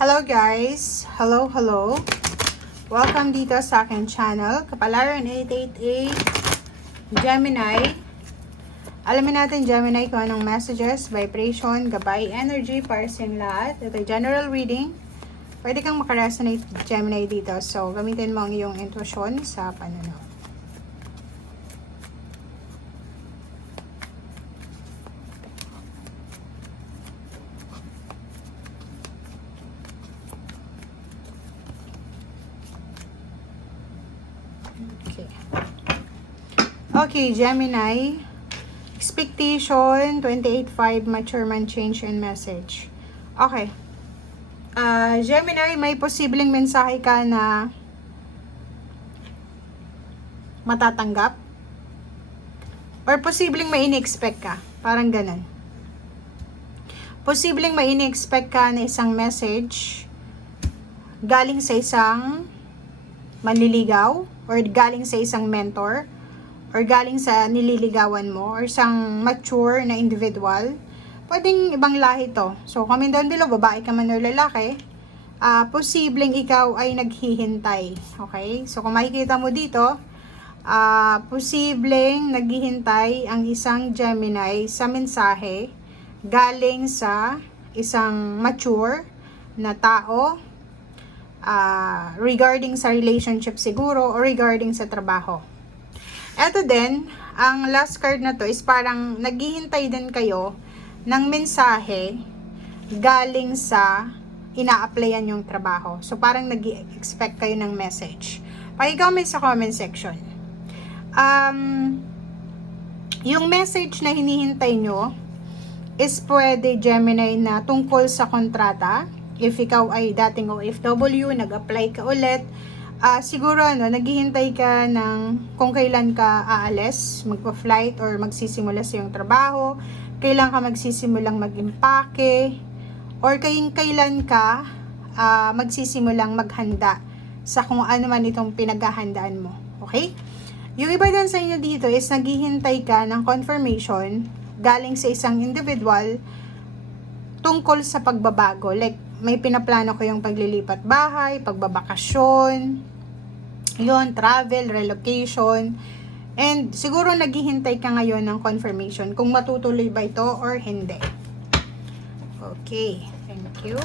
Hello guys! Hello! Welcome dito sa aking channel, Kapalaran 888 Gemini. Alamin natin Gemini kung anong messages, vibration, gabay, energy para sa inyong lahat. Ito general reading. Pwede kang makaresonate Gemini dito. So, gamitin mo ang iyong intuition sa panunod. Okay, Gemini. Expectation, 28.5, mature man, change and message. Okay. Gemini, may posibleng mensahe ka na matatanggap. Or posibleng may ini-expect ka. Parang ganun. Posibleng may ini-expect ka na isang message galing sa isang manliligaw or galing sa isang mentor or galing sa nililigawan mo or isang mature na individual. Pwedeng ibang lahi to. So, comment down below, babae ka man o lalaki, posibleng ikaw ay naghihintay. Okay? So, kung makikita mo dito, posibleng naghihintay ang isang Gemini sa mensahe galing sa isang mature na tao regarding sa relationship siguro or regarding sa trabaho. Eto din, ang last card na to is parang naghihintay din kayo ng mensahe galing sa ina-applyan yung trabaho. So, parang nag-expect kayo ng message. Paki-comment sa comment section. Yung message na hinihintay nyo is pwede Gemini na tungkol sa kontrata. If ikaw ay dating OFW, nag-apply ka ulit, siguro naghihintay ka ng kung kailan ka aalis, magpa-flight or magsisimula sa iyong trabaho, kailan ka magsisimulang mag-impake, or kailan ka magsisimulang maghanda sa kung ano man itong pinaghahandaan mo. Okay? Yung iba din sa inyo dito is naghihintay ka ng confirmation galing sa isang individual tungkol sa pagbabago. Like, may pinaplano ko yung paglilipat bahay, pagbabakasyon, yon, travel, relocation, and siguro naghihintay ka ngayon ng confirmation kung matutuloy ba ito or hindi. Okay, thank you.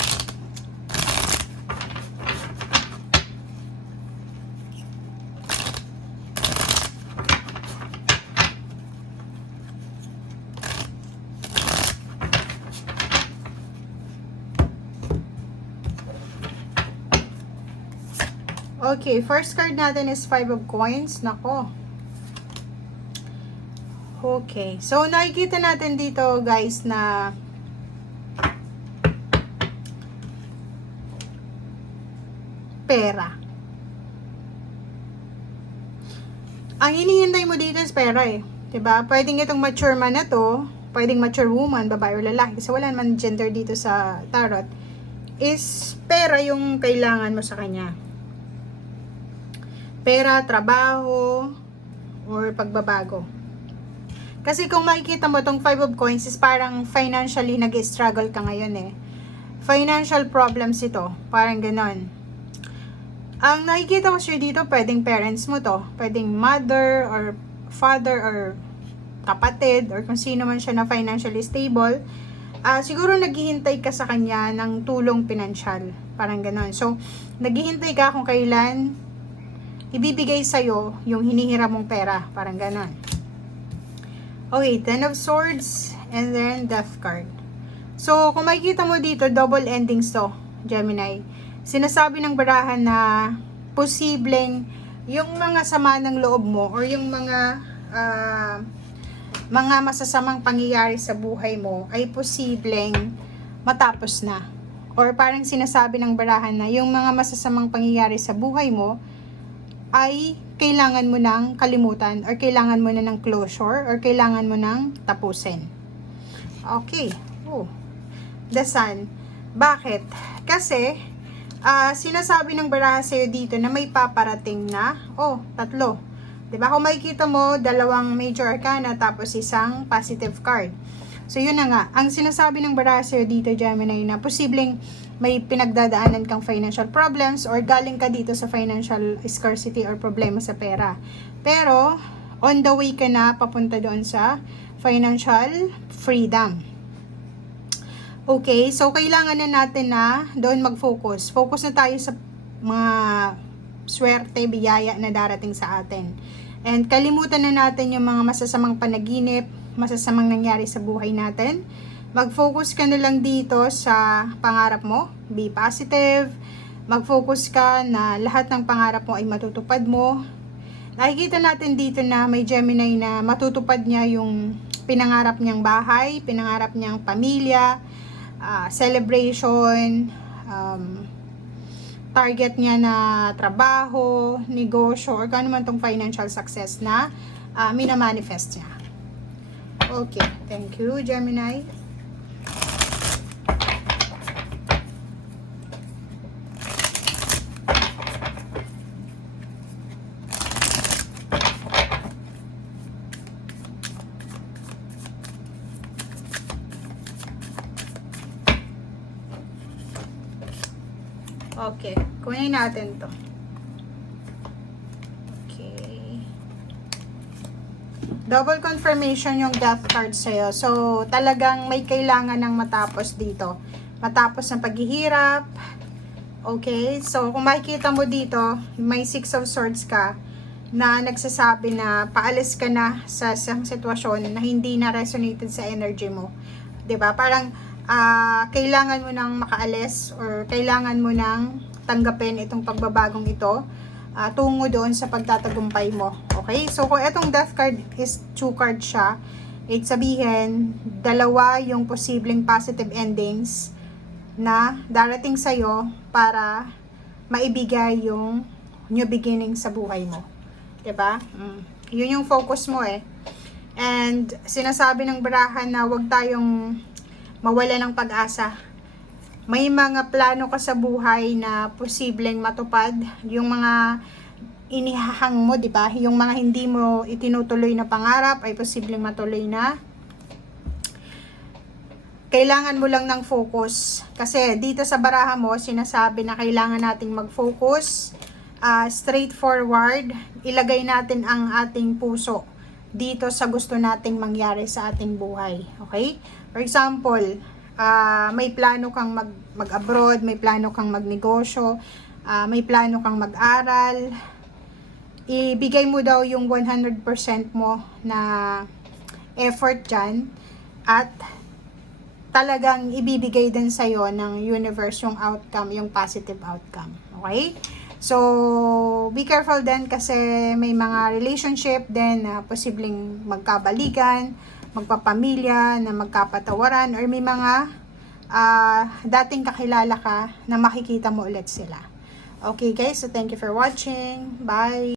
Okay, first card natin is 5 of coins. Nako. Okay. So, nakikita natin dito, guys, na pera. Ang hinihintay mo dito is pera eh. Diba? Pwedeng itong mature man na to, pwedeng mature woman, babae o lalaki, kasi wala naman gender dito sa tarot, is pera yung kailangan mo sa kanya. Pera, trabaho, or pagbabago. Kasi kung makikita mo tong 5 of coins is parang financially nag-struggle ka ngayon eh. Financial problems ito. Parang ganon. Ang nakikita ko siya dito, pwedeng parents mo to. Pwedeng mother or father or kapatid or kung sino man siya na financially stable. Siguro naghihintay ka sa kanya ng tulong pinansyal. Parang ganon. So, naghihintay ka kung kailan ibibigay sa'yo yung hinihiram mong pera. Parang ganon. Okay, 10 of Swords and then Death card. So, kung makikita mo dito, double endings to, Gemini. Sinasabi ng barahan na posibleng yung mga sama ng loob mo or yung mga masasamang pangyayari sa buhay mo ay posibleng matapos na. Or parang sinasabi ng barahan na yung mga masasamang pangyayari sa buhay mo ay kailangan mo ng kalimutan or kailangan mo na ng closure or kailangan mo ng tapusin. Okay. Oh. The Sun. Bakit? Kasi, sinasabi ng baraha sa'yo dito na may paparating na, tatlo. Diba? Kung makikita mo, dalawang major arcana tapos isang positive card. So, yun na nga. Ang sinasabi ng baraha sa'yo dito, Gemini, na posibleng may pinagdadaanan kang financial problems or galing ka dito sa financial scarcity or problema sa pera. Pero, on the way ka na papunta doon sa financial freedom. Okay, so kailangan na natin na doon mag-focus. Focus na tayo sa mga swerte, biyaya na darating sa atin. And kalimutan na natin yung mga masasamang panaginip, masasamang nangyari sa buhay natin. Mag-focus ka na lang dito sa pangarap mo. Be positive. Mag-focus ka na lahat ng pangarap mo ay matutupad mo. Nakikita natin dito na may Gemini na matutupad niya yung pinangarap niyang bahay, pinangarap niyang pamilya, celebration, target niya na trabaho, negosyo, or kung ano man tong financial success na minamanifest niya. Okay, thank you, Gemini. Okay, kunin natin to. Okay. Double confirmation yung death card sa'yo. So, talagang may kailangan ng matapos dito. Matapos ng paghihirap. Okay, so kung makikita mo dito, may 6 of Swords ka na nagsasabi na paalis ka na sa isang sitwasyon na hindi na resonated sa energy mo. 'Di ba? Parang kailangan mo nang makaalis or kailangan mo nang tanggapin itong pagbabagong ito tungo doon sa pagtatagumpay mo. Okay? So, kung itong death card is 2 card siya, ibig sabihin, dalawa yung posibleng positive endings na darating sa'yo para maibigay yung new beginning sa buhay mo. 'Di ba? Yun yung focus mo eh. And sinasabi ng barahan na huwag tayong mawala ng pag-asa. May mga plano ka sa buhay na posibleng matupad. Yung mga inihahang mo, di ba? Yung mga hindi mo itinutuloy na pangarap ay posibleng matuloy na. Kailangan mo lang ng focus. Kasi dito sa baraha mo, sinasabi na kailangan nating mag-focus. Straightforward. Ilagay natin ang ating puso dito sa gusto nating mangyari sa ating buhay. Okay? For example, may plano kang mag-abroad, may plano kang magnegosyo, may plano kang mag-aral. Ibigay mo daw yung 100% mo na effort dyan at talagang ibibigay din sa'yo ng universe yung outcome, yung positive outcome. Okay? So, be careful din kasi may mga relationship din na posibleng magkabalikan, magpapamilya, na magkapatawaran, or may mga dating kakilala ka na makikita mo ulit sila. Okay guys, so thank you for watching. Bye!